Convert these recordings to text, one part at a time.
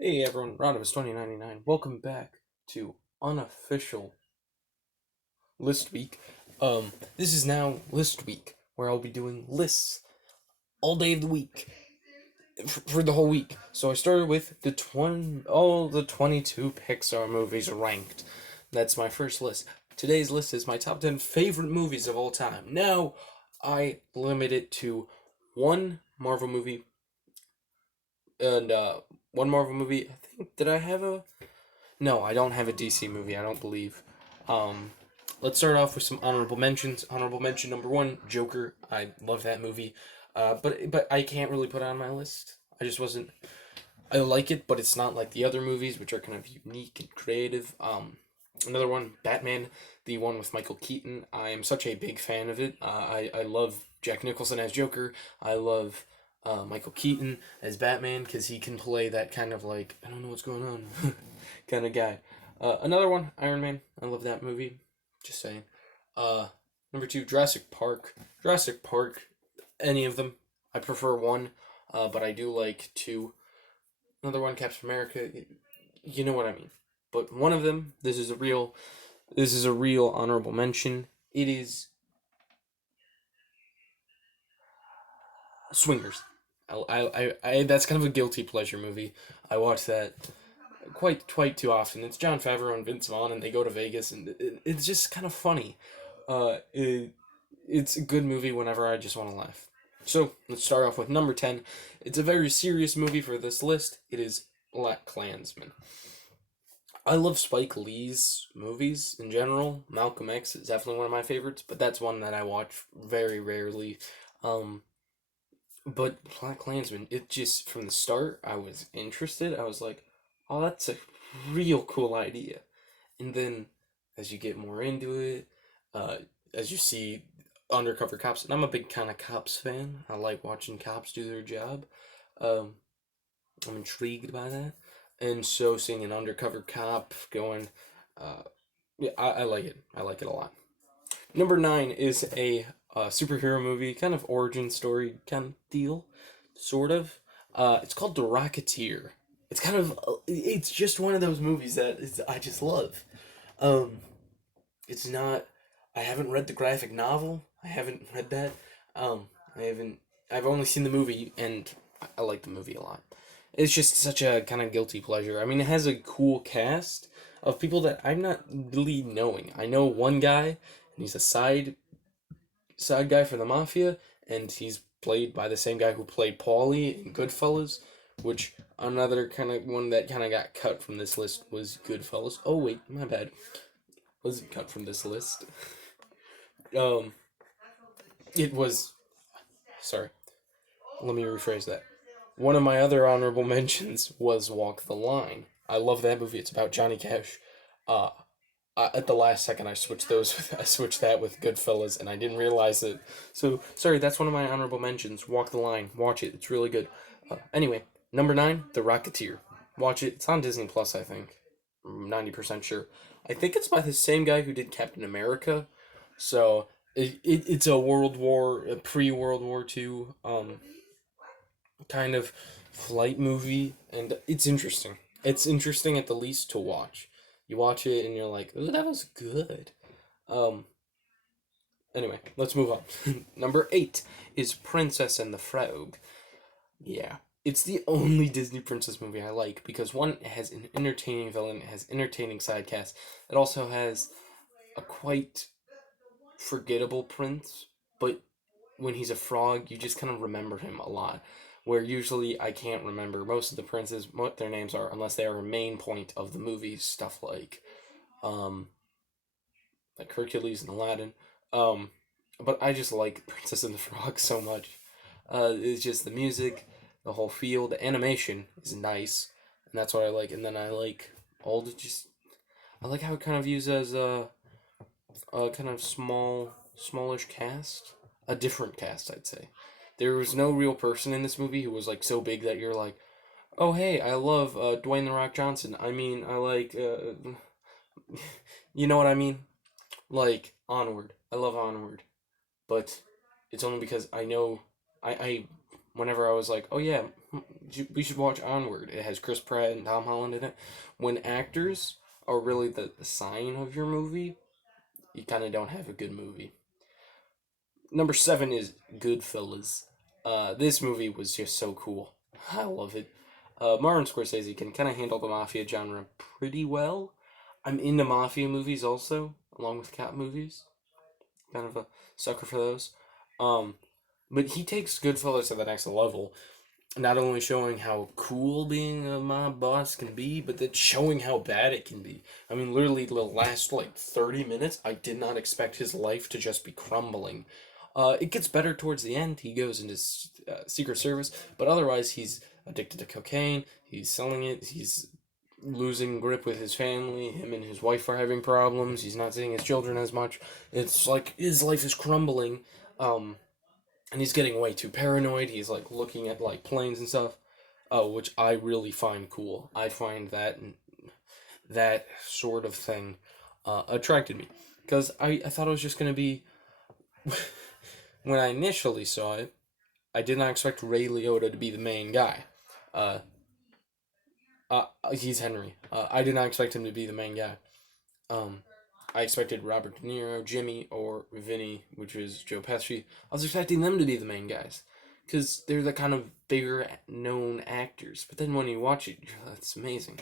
Hey everyone, Rodimus 2099. Welcome back to unofficial list week. This is now list week, where I'll be doing lists all day of the week for the whole week. So I started with all the 22 Pixar movies ranked. That's my first list. Today's list is my top 10 favorite movies of all time. Now I limit it to one Marvel movie and one Marvel movie. I think did I have a No, I don't have a DC movie, I don't believe. Um, let's start off with some honorable mentions. Honorable mention number one, Joker. I love that movie. But I can't really put it on my list. I just wasn't. I like it, but it's not like the other movies, which are kind of unique and creative. Another one, Batman, the one with Michael Keaton. I am such a big fan of it. I love Jack Nicholson as Joker. I love Michael Keaton as Batman because he can play that kind of like I don't know what's going on kind of guy. Another one, Iron Man. I love that movie. Just saying. Uh, Number two, Jurassic Park. Jurassic Park. Any of them. I prefer one, but I do like two. Another one, Captain America. You know what I mean. But one of them, this is a real honorable mention. It is Swingers. That's kind of a guilty pleasure movie. I watch that quite too often. It's Jon Favreau and Vince Vaughn, and they go to Vegas, and it's just kind of funny. Uh, it, it's a good movie whenever I just want to laugh. So let's start off with number 10. It's a very serious movie for this list. It is Black Klansman. I love Spike Lee's movies in general. Malcolm X is definitely one of my favorites, but that's one that I watch very rarely. Um, but Black Klansman, it just from the start, I was interested. I was like, "Oh, that's a real cool idea." And then, as you get more into it, uh, as you see undercover cops, and I'm a big kind of cops fan. I like watching cops do their job. Um, I'm intrigued by that, and so seeing an undercover cop going, uh, yeah, I like it. I like it a lot. Number nine is a superhero movie, kind of origin story kind of deal, sort of. It's called The Rocketeer. It's kind of it's just one of those movies that I just love. Um, it's not. I haven't read the graphic novel. I haven't read that. I haven't. I've only seen the movie, and I like the movie a lot. It's just such a kind of guilty pleasure. I mean, it has a cool cast of people that I'm not really knowing. I know one guy, and he's a side guy for the mafia, and he's played by the same guy who played Paulie in Goodfellas, which another kind of one that kind of got cut from this list was Goodfellas. Oh wait, my bad. Wasn't cut from this list. Um, it was. Sorry, let me rephrase that. One of my other honorable mentions was Walk the Line. I love that movie. It's about Johnny Cash. Uh, at the last second, I switched those. I switched that with Goodfellas, and I didn't realize it. So sorry. That's one of my honorable mentions. Walk the Line. Watch it. It's really good. Anyway, number nine, The Rocketeer. Watch it. It's on Disney Plus. I think. I'm 90% sure. I think it's by the same guy who did Captain America. So it's a pre World War II kind of flight movie, and it's interesting. It's interesting at the least to watch. You watch it and you're like, "Ooh, that was good." Um. Anyway, let's move on. Number eight is Princess and the Frog. Yeah, it's the only Disney princess movie I like because one, it has an entertaining villain, it has entertaining side cast. It also has a quite forgettable prince, but when he's a frog, you just kind of remember him a lot. Where usually I can't remember most of the princes, what their names are, unless they are a main point of the movie. Stuff um, like Hercules and Aladdin. Um, but I just like Princess and the Frog so much. It's just the music, the whole feel, the animation is nice, and that's what I like. And then I like all the just, I like how it kind of uses a kind of smallish cast, a different cast, I'd say. There was no real person in this movie who was like so big that you're like, oh hey, I love Dwayne the Rock Johnson. I mean, I like, you know what I mean? Like Onward. I love Onward, but it's only because I know I whenever I was like, oh yeah, we should watch Onward. It has Chris Pratt and Tom Holland in it. When actors are really the sign of your movie, you kind of don't have a good movie. Number 7 is Goodfellas. This movie was just so cool. I love it. Martin Scorsese can kind of handle the mafia genre pretty well. I'm into mafia movies also, along with cop movies. Kind of a sucker for those. Um, but he takes Goodfellas to the next level, not only showing how cool being a mob boss can be, but then showing how bad it can be. I mean, literally the last 30 minutes, I did not expect his life to just be crumbling. It gets better towards the end. He goes into Secret Service, but otherwise he's addicted to cocaine. He's selling it. He's losing grip with his family. Him and his wife are having problems. He's not seeing his children as much. It's like his life is crumbling. And he's getting way too paranoid. He's looking at planes and stuff, which I really find cool. I find that sort of thing attracted me because I thought it was just gonna be. When I initially saw it, I did not expect Ray Liotta to be the main guy. Uh, he's Henry. I did not expect him to be the main guy. Um, I expected Robert De Niro, Jimmy, or Vinny, which is Joe Pesci. I was expecting them to be the main guys, because they're the kind of bigger known actors. But then when you watch it, it's amazing.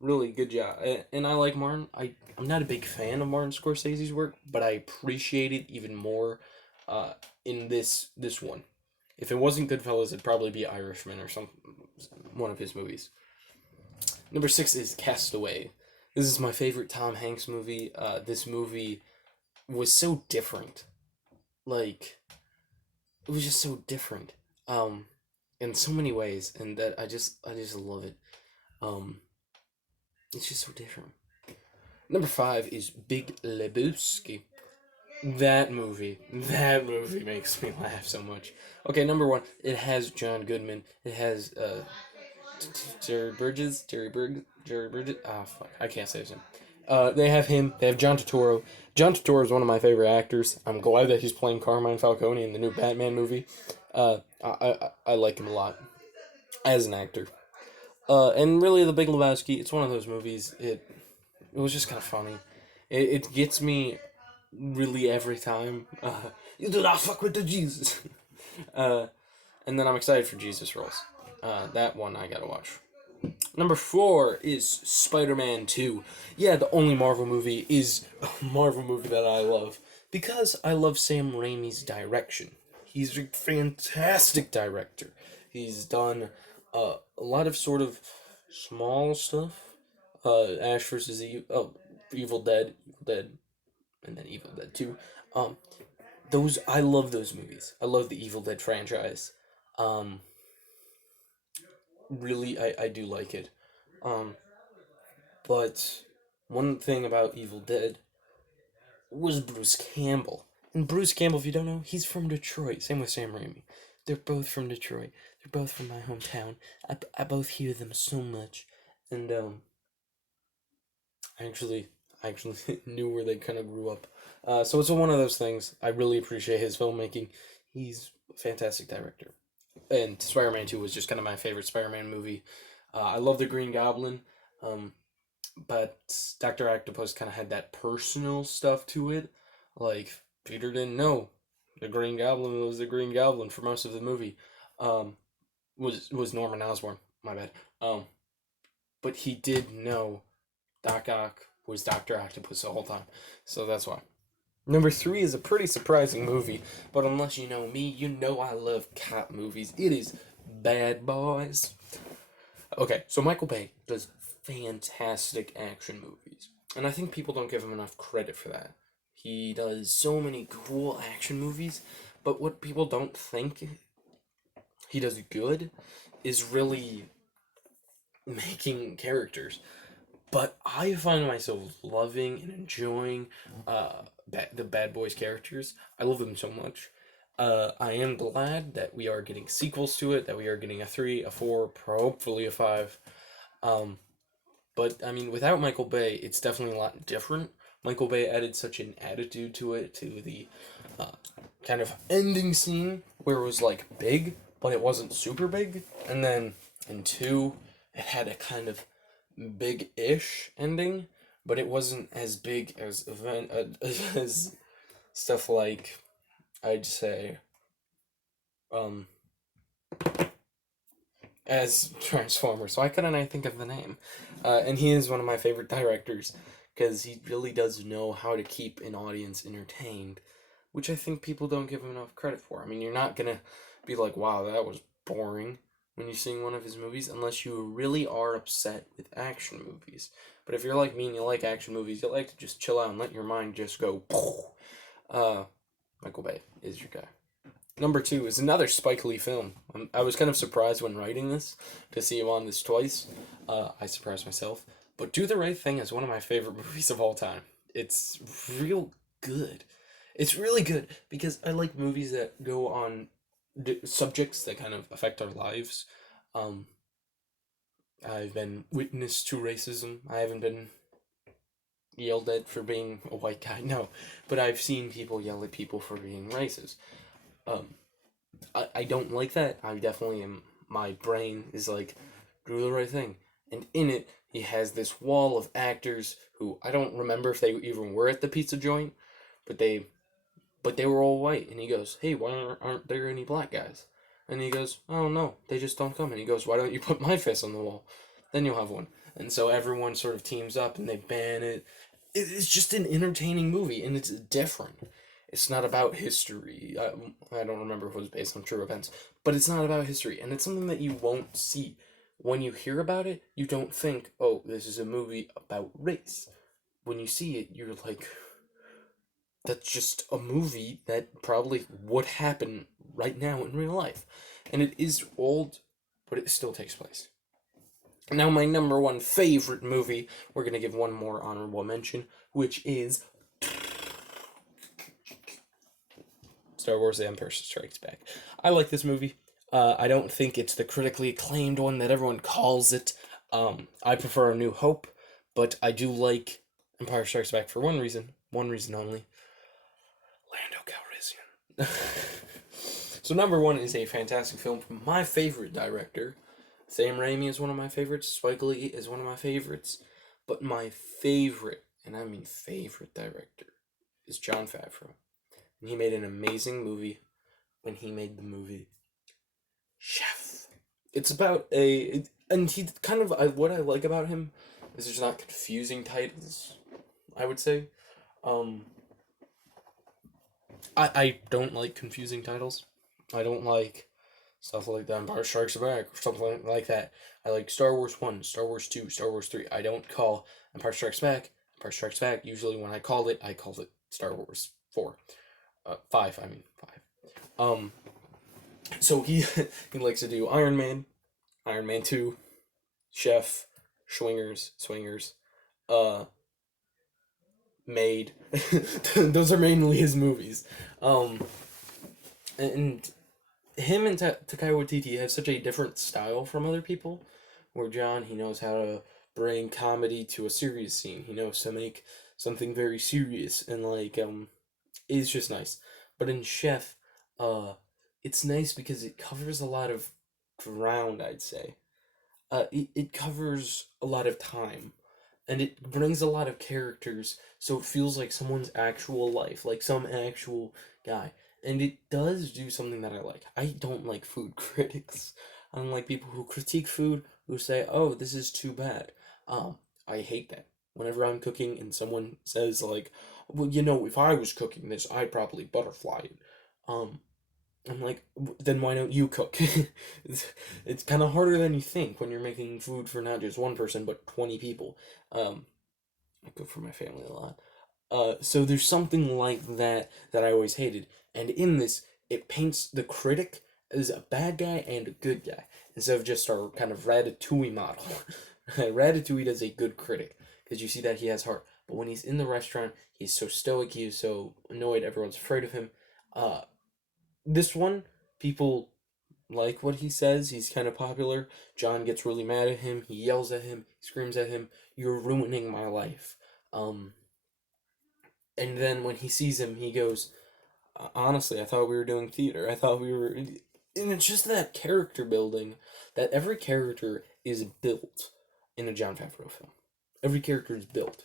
Really good job. And I like Martin. I'm not a big fan of Martin Scorsese's work, but I appreciate it even more in this one. If it wasn't Goodfellas, it'd probably be Irishman or one of his movies. Number 6 is Castaway. This is my favorite Tom Hanks movie. This movie was so different. It was just so different. In so many ways, and that I just love it. It's just so different. Number 5 is Big Lebowski. That movie makes me laugh so much. Okay, number 1, it has John Goodman. It has Jerry Bridges. Ah, fuck, I can't say his name. They have him. They have John Turturro. John Turturro is one of my favorite actors. I'm glad that he's playing Carmine Falcone in the new Batman movie. I like him a lot as an actor. And really, The Big Lebowski. It's one of those movies. It was just kind of funny. It gets me really every time. You do not fuck with the Jesus. And then I'm excited for Jesus Rolls. That one I gotta watch. Number 4 is Spider-Man 2. Yeah, the only Marvel movie is a Marvel movie that I love. Because I love Sam Raimi's direction. He's a fantastic director. He's done a lot of sort of small stuff. Ash versus Evil Dead, and then Evil Dead 2. I love those movies. I love the Evil Dead franchise. Really, I do like it. But one thing about Evil Dead was Bruce Campbell. And Bruce Campbell, if you don't know, he's from Detroit. Same with Sam Raimi. They're both from Detroit. They're both from my hometown. I both hear them so much. And I actually knew where they kind of grew up. So it's one of those things. I really appreciate his filmmaking. He's a fantastic director. And Spider-Man 2 was just kind of my favorite Spider-Man movie. I love the Green Goblin, but Dr. Octopus kind of had that personal stuff to it. Like, Peter didn't know the Green Goblin was the Green Goblin for most of the movie. Was Norman Osborn, my bad. But he did know Doc Ock was Dr. Octopus the whole time. So that's why. Number 3 is a pretty surprising movie, but unless you know me, you know I love cop movies. It is Bad Boys. Okay, so Michael Bay does fantastic action movies, and I think people don't give him enough credit for that. He does so many cool action movies, but what people don't think he does good is really making characters. But I find myself loving and enjoying the Bad Boys characters. I love them so much. I am glad that we are getting sequels to it, that we are getting a 3, a 4, hopefully a 5. But, I mean, without Michael Bay, it's definitely a lot different. Michael Bay added such an attitude to it, to the kind of ending scene, where it was, big, but it wasn't super big. And then in 2, it had a kind of big-ish ending, but it wasn't as big as as stuff like, I'd say, um as Transformers. Why couldn't I think of the name? And he is one of my favorite directors because he really does know how to keep an audience entertained, which I think people don't give him enough credit for. I mean, you're not gonna be like, wow, that was boring when you're seeing one of his movies unless you really are upset with action movies. But if you're like me and you like action movies, you like to just chill out and let your mind just go. Uh, Michael Bay is your guy. Number 2 is another Spike Lee film. I was kind of surprised when writing this to see him on this twice. I surprised myself. But Do the Right Thing is one of my favorite movies of all time. It's real good. It's really good because I like movies that go on subjects that kind of affect our lives. Um, I've been witness to racism. I haven't been yelled at for being a white guy, no. But I've seen people yell at people for being racist. Um, I don't like that. I definitely am. My brain is like, do the right thing. And in it, he has this wall of actors who I don't remember if they even were at the pizza joint, but they were all white. And he goes, "Hey, why aren't there any black guys?" And he goes, "Oh no, they just don't come." And he goes, "Why don't you put my face on the wall? Then you'll have one." And so everyone sort of teams up and they ban it. It's just an entertaining movie, and it's different. It's not about history. I don't remember if it was based on true events, but it's not about history, and it's something that you won't see. When you hear about it, you don't think, oh, this is a movie about race. When you see it, you're like, that's just a movie that probably would happen right now in real life. And it is old, but it still takes place. Now, my number 1 favorite movie, we're going to give one more honorable mention, which is Star Wars The Empire Strikes Back. I like this movie. I don't think it's the critically acclaimed one that everyone calls it. I prefer A New Hope, but I do like Empire Strikes Back for one reason only. Lando Calrissian. So number 1 is a fantastic film from my favorite director. Sam Raimi is one of my favorites. Spike Lee is one of my favorites. But my favorite, and I mean favorite director, is Jon Favreau. And he made an amazing movie when he made the movie Chef. It's about and he kind of, what I like about him is there's not confusing titles, I would say. Um, I don't like confusing titles. I don't like stuff like that. Empire Strikes Back or something like that. I like Star Wars 1, Star Wars 2, Star Wars 3. I don't call Empire Strikes Back Empire Strikes Back. Usually when I called it Star Wars 4. 5, I mean 5. So he he likes to do Iron Man, Iron Man 2, Chef, Swingers, uh, Made. Those are mainly his movies. Um, and him and Taika Waititi have such a different style from other people. Where John, he knows how to bring comedy to a serious scene. He knows to make something very serious and like it's just nice. But in Chef, uh, it's nice because it covers a lot of ground. I'd say. It covers a lot of time, and it brings a lot of characters, so it feels like someone's actual life, like some actual guy. And it does do something that I like. I don't like food critics. I don't like people who critique food who say, "Oh, this is too bad." Um, I hate that. Whenever I'm cooking and someone says like, "Well, if I was cooking this, I'd probably butterfly it." Um, I'm like, then why don't you cook? it's kind of harder than you think when you're making food for not just one person, but 20 people. Um, I cook for my family a lot. So there's something like that I always hated. And in this, it paints the critic as a bad guy and a good guy, instead of just our kind of Ratatouille model. Ratatouille does a good critic, because you see that he has heart. But when he's in the restaurant, he's so stoic, he's so annoyed, everyone's afraid of him. Uh, this one, people like what he says. He's kind of popular. John gets really mad at him. He yells at him. He screams at him. "You're ruining my life." Um, and then when he sees him, he goes, "Honestly, I thought we were doing theater. I thought we were." and it's just that character building, that every character is built in a Jon Favreau film. Every character is built.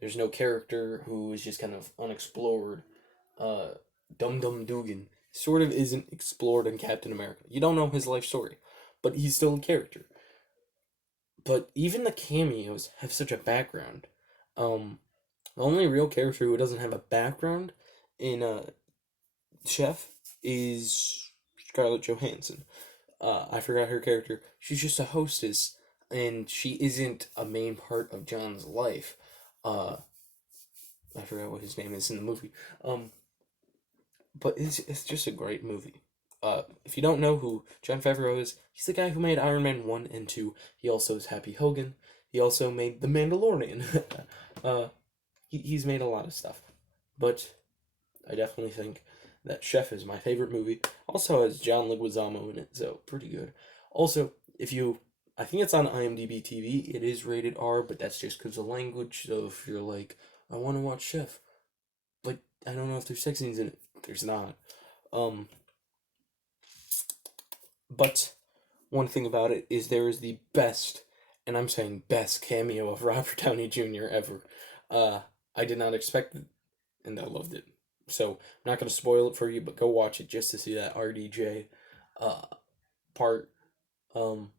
There's no character who is just kind of unexplored. Uh, Dum Dum Dugan sort of isn't explored in Captain America. You don't know his life story, but he's still a character. But even the cameos have such a background. Um, the only real character who doesn't have a background in Chef is Scarlett Johansson. I forgot her character. She's just a hostess, and she isn't a main part of John's life. Uh, I forgot what his name is in the movie. Um, but it's just a great movie. If you don't know who Jon Favreau is, he's the guy who made Iron Man 1 and 2. He also is Happy Hogan. He also made The Mandalorian. uh, he's made a lot of stuff. But I definitely think that Chef is my favorite movie. Also has John Leguizamo in it, so pretty good. Also, if you, I think it's on IMDb TV. It is rated R, but that's just because of language. So if you're like, I want to watch Chef, but I don't know if there's sex scenes in it. There's not. Um, but one thing about it is there is the best, and I'm saying best cameo of Robert Downey Jr. ever. Uh, I did not expect it, and I loved it. So I'm not gonna spoil it for you, but go watch it just to see that RDJ uh, part. Um,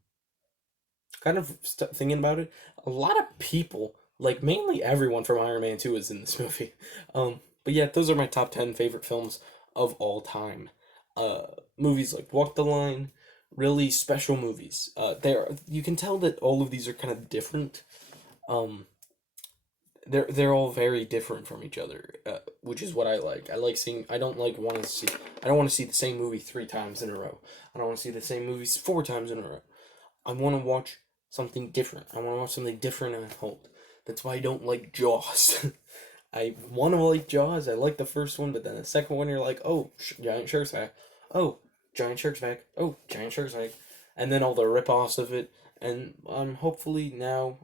kind of thinking about it, a lot of people, like mainly everyone from Iron Man 2 is in this movie. But yeah, those are my top 10 favorite films of all time. Uh, Movies like Walk the Line, really special movies. You can tell that all of these are kind of different. Um, they're all very different from each other, which is what I like. I like seeing. I don't like want to see. I don't want to see the same movie 3 times in a row. I don't want to see the same movies 4 times in a row. I want to watch something different. I want to watch something different and hold. That's why I don't like Jaws. I want to like Jaws. I like the first one, but then the second one, you're like, oh, giant shark's back. Oh, giant shark's back. Oh, giant shark's back. And then all the rip-offs of it. And hopefully now,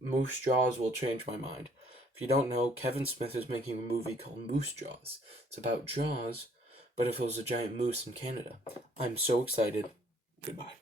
Moose Jaws will change my mind. If you don't know, Kevin Smith is making a movie called Moose Jaws. It's about Jaws, but if it was a giant moose in Canada. I'm so excited. Goodbye.